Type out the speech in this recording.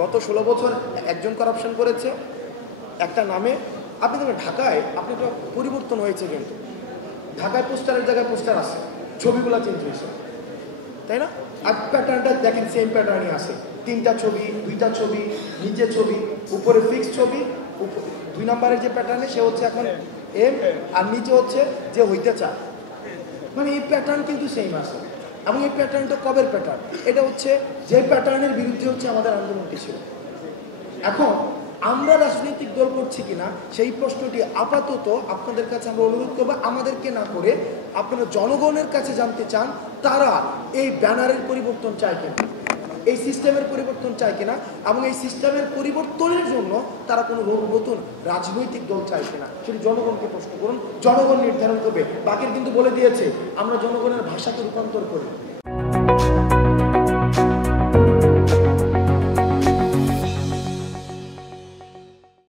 গত 16 বছর একজন করাপশন করেছে একটা নামে। আপনি দেখবেন ঢাকায় আপনি একটা পরিবর্তন হয়েছে, কিন্তু ঢাকায় পোস্টারের জায়গায় পোস্টার আছে, ছবিগুলো চেঞ্জ হয়েছে, তাই না? আর প্যাটার্নটা দেখেন সেম প্যাটার্নই আছে, 3টা ছবি, 2টা ছবি, নিচে ছবি, উপরে ফিক্স ছবি। 2 নম্বরের যে প্যাটার্নে সে হচ্ছে এখন এম, আর নিচে হচ্ছে যে হইতে চায়। মানে এই প্যাটার্ন কিন্তু সেম আছে। এবং এই প্যাটার্নটা কবের প্যাটার্ন? এটা হচ্ছে যে প্যাটার্নের বিরুদ্ধে হচ্ছে আমাদের আন্দোলনটি ছিল। এখন আমরা রাজনৈতিক দল করছি কিনা সেই প্রশ্নটি আপাতত আপনাদের কাছে আমরা অনুরোধ করবো, আমাদেরকে না করে আপনারা জনগণের কাছে জানতে চান তারা এই ব্যানারের পরিবর্তন চায় কিনা, এই সিস্টেমের পরিবর্তন চায় কিনা, এবং এই সিস্টেমের পরিবর্তনের জন্য তারা কোনো নতুন রাজনৈতিক দল চায় কিনা, সেটি জনগণকে প্রশ্ন করুন, জনগণ নির্ধারণ করবে। বাকির কিন্তু বলে দিয়েছে আমরা জনগণের ভাষাকে রূপান্তর করি।